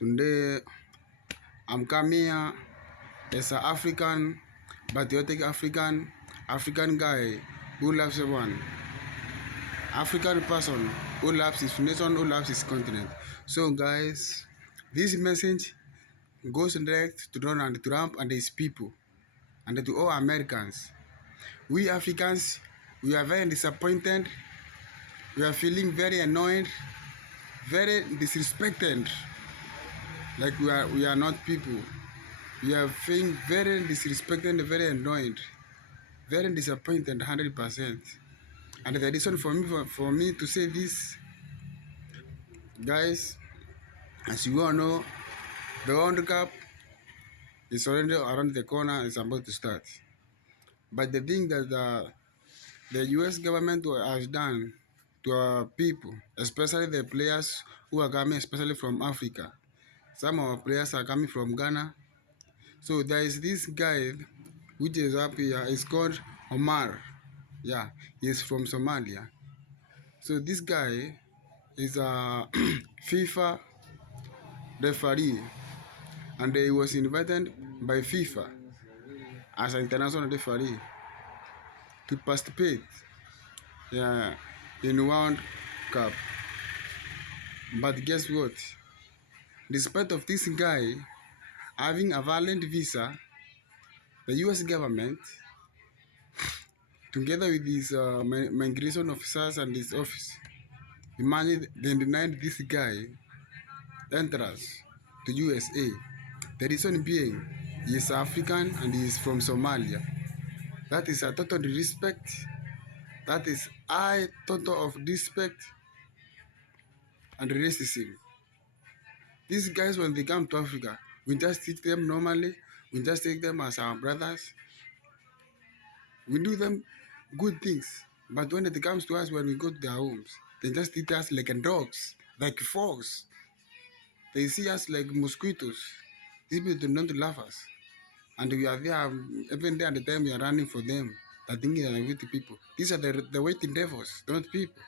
Today, I'm coming here as an African, patriotic African guy who loves everyone. African person who loves his nation, who loves his continent. So, guys, this message goes direct to Donald Trump and his people, and to all Americans. We Africans, we are very disappointed. We are feeling very annoyed, very disrespected. Like we are not people. We are feeling very disrespected, very annoyed, very disappointed, 100%. And the reason for me to say this, guys, as you all know, the World Cup is already around the corner. It's about to start. But the thing that the U.S. government has done to our people, especially the players who are coming, especially from Africa. Some of our players are coming from Ghana. So there is this guy which is up here. It's called OMAR. Yeah, he's from Somalia. So this guy is a FIFA referee, and he was invited by FIFA as an international referee to participate, yeah, in World Cup. But guess what? Despite of this guy having a valid visa, the U.S. government, together with his migration officers and his office, they denied this guy entrance to USA. The reason being, he is African and he is from Somalia. That is a total respect. That is a total of respect and racism. These guys, when they come to Africa, we just treat them normally. We just take them as our brothers. We do them good things. But when it comes to us, when we go to their homes, they just treat us like dogs, like frogs. They see us like mosquitoes. These people don't love us. And we are there, even there at the time we are running for them. I think they are with people. These are the waiting devils, not people.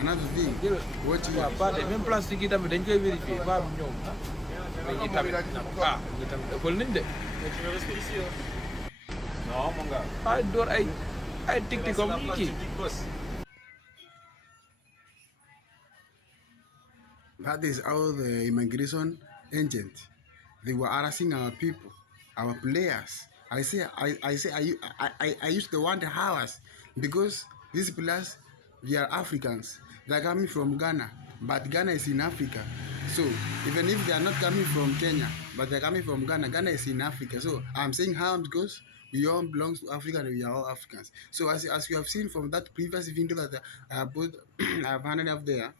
Another thing, what you apa de même place kita dañ koy vérifier ba ñoom dañuy tamit ñi tamit ëppal nañ de non mon gars ay door ay tiktik comme ki that is how the immigration agent, they were harassing our people, our players. I used to wonder how us, because these players, they are Africans. They are coming from Ghana, but Ghana is in Africa. So even if they are not coming from Kenya, but they are coming from Ghana, Ghana is in Africa. So I'm saying how, because we all belong to Africa and we are all Africans. So as you have seen from that previous video that I have put, I have handed up there,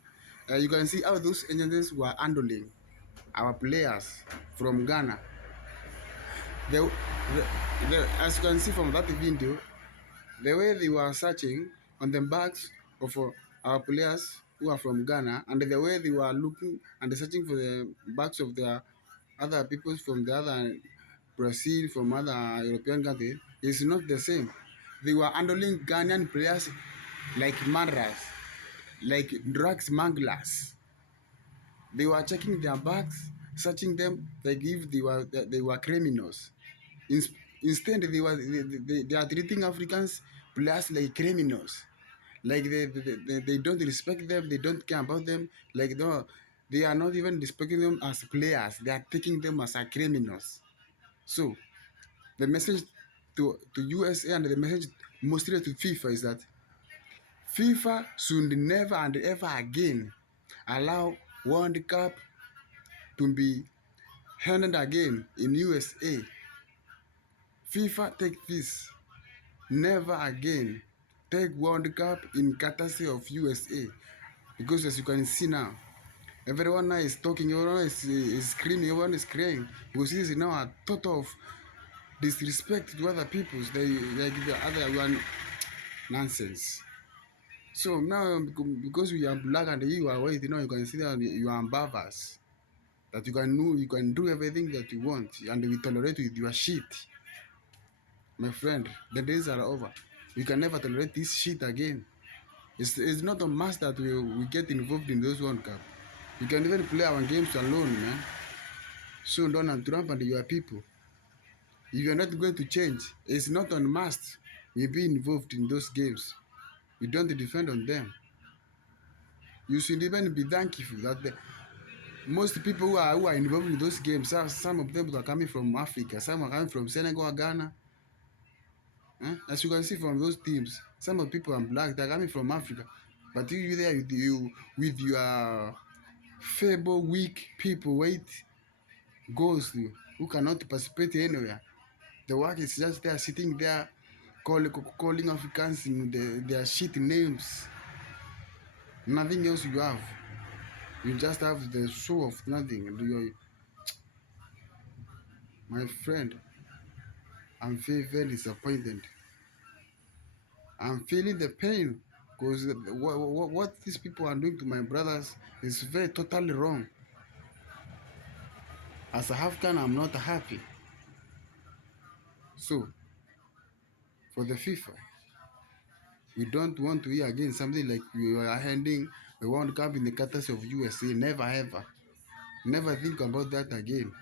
you can see how those agencies were handling our players from Ghana. As you can see from that video, the way they were searching on the backs of our players who are from Ghana, and the way they were looking and searching for the backs of their other people from the other Brazil, from other European countries, is not the same. They were handling Ghanaian players like murderers, like drug smugglers. They were checking their bags, searching them like if they were criminals. Instead, they are treating Africans players like criminals. Like they don't respect them, they don't care about them. Like no, they are not even respecting them as players. They are taking them as criminals. So the message to USA and the message mostly to FIFA is that FIFA should never and ever again allow World Cup to be held again in USA. FIFA take this. Never again take World Cup in courtesy of USA. Because as you can see now, everyone now is talking, everyone is screaming, everyone is crying. Because this is now a total of disrespect to other peoples. They the other one nonsense. So now, because we are black and you are white, you can see that you are above us. That you can do everything that you want, and we tolerate with your shit. My friend, the days are over. We can never tolerate this shit again. It's not a must that we get involved in those World Cup. You can even play our games alone, man. So Donald Trump and your people, if you're not going to change, it's not on must we be involved in those games. You don't defend on them. You should even be thankful that most people who are involved in those games, some of them are coming from Africa, some are coming from Senegal or Ghana. As you can see from those teams, some of the people are black, they're coming from Africa. But you there with your feeble, weak people, ghosts who cannot participate anywhere. The work is just there, sitting there, calling Africans in their shit names. Nothing else you have. You just have the show of nothing. My friend, I'm very, very disappointed. I'm feeling the pain because what these people are doing to my brothers is very totally wrong. As a Afghan, I'm not happy. So, for the FIFA, we don't want to hear again something like we are handing the World Cup in the courtesy of USA. Never ever. Never think about that again.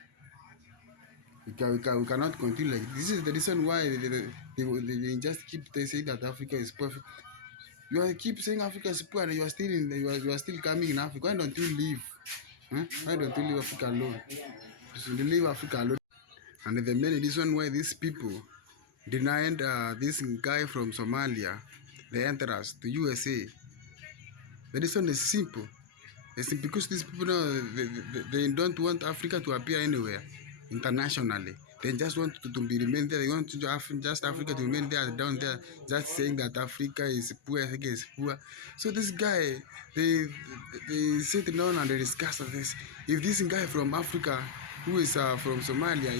We cannot continue like this. Is the reason why they just keep saying that Africa is perfect. Keep saying Africa is poor and you are still coming in Africa. Why don't you leave? Huh? Why don't you leave Africa alone? You should leave Africa alone. And the main reason why these people denied this guy from Somalia the entrance to USA, the reason is simple. It's because these people know they don't want Africa to appear anywhere internationally. They just want to be remain there. They want to just Africa to remain there down there, just saying that Africa is poor, Africa is poor. So this guy, they sit down and they discuss this. If this guy from Africa, who is from Somalia,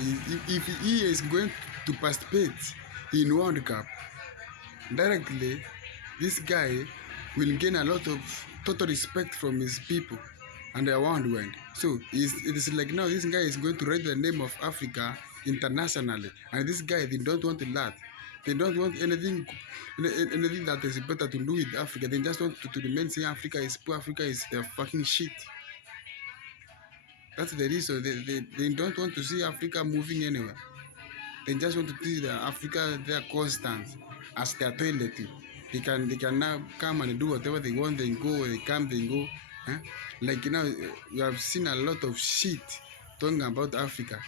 if he is going to participate in World Cup directly, this guy will gain a lot of total respect from his people and their worldwide. So it is like now this guy is going to raise the name of Africa internationally, and this guy, they don't want that. They don't want anything that is better to do with Africa. They just want to remain saying Africa is poor, Africa is fucking shit. That's the reason they don't want to see Africa moving anywhere. They just want to see the Africa their constant as their toilet. They can now come and do whatever they want. They go, they come, they go. Huh? Like we have seen a lot of shit talking about Africa.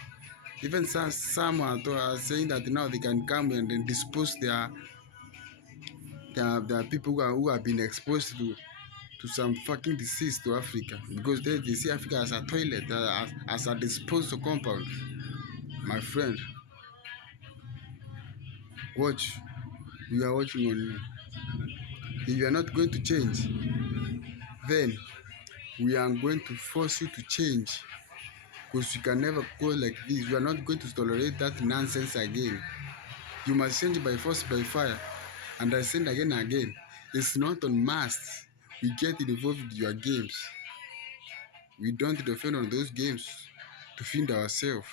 Even some are saying that now they can come and then dispose their people who have been exposed to some fucking disease to Africa because they see Africa as a toilet, as a disposal compound. My friend, watch. You are watching on me. If you are not going to change, then we are going to force you to change because you can never go like this. We are not going to tolerate that nonsense again. You must change by force, by fire. And I said again and again, it's not on must. We get involved in your games. We don't defend on those games to feed ourselves.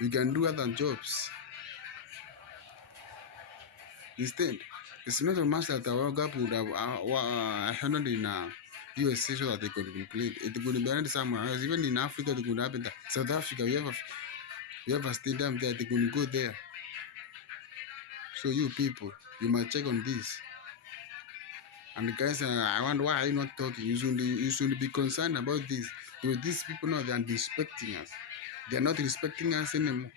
We can do other jobs. Instead, it's not a must that our gap would have handled in USA so that they could complain. It could be handled somewhere else. Even in Africa, they could happen. South Africa, we have a stadium there. They could go there. So you people, you must check on this. And the guys, I wonder why are you not talking? You should be concerned about this. Because these people now, they are disrespecting us. They are not respecting us anymore.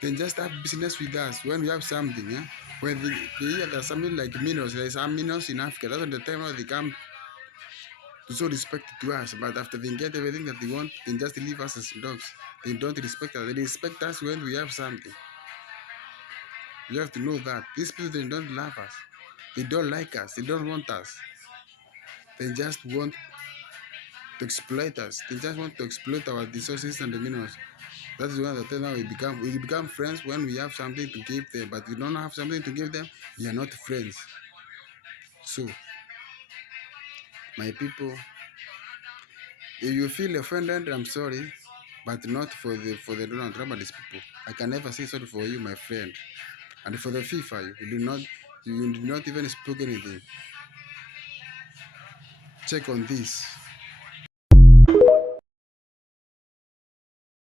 They just have business with us when we have something. Yeah? When they hear there's something like minerals, there's some minerals in Africa. That's the time when they come to show respect to us. But after they get everything that they want, they just leave us as dogs. They don't respect us. They respect us when we have something. You have to know that. These people, they don't love us. They don't like us. They don't want us. They just want to exploit us. They just want to exploit our resources and the minerals. That is why the time now we become friends when we have something to give them, but we don't have something to give them, we are not friends. So, my people, if you feel offended, I'm sorry, but not for the Donald Trump and these people. I can never say sorry for you, my friend. And for the FIFA, you did not even speak anything. Check on this.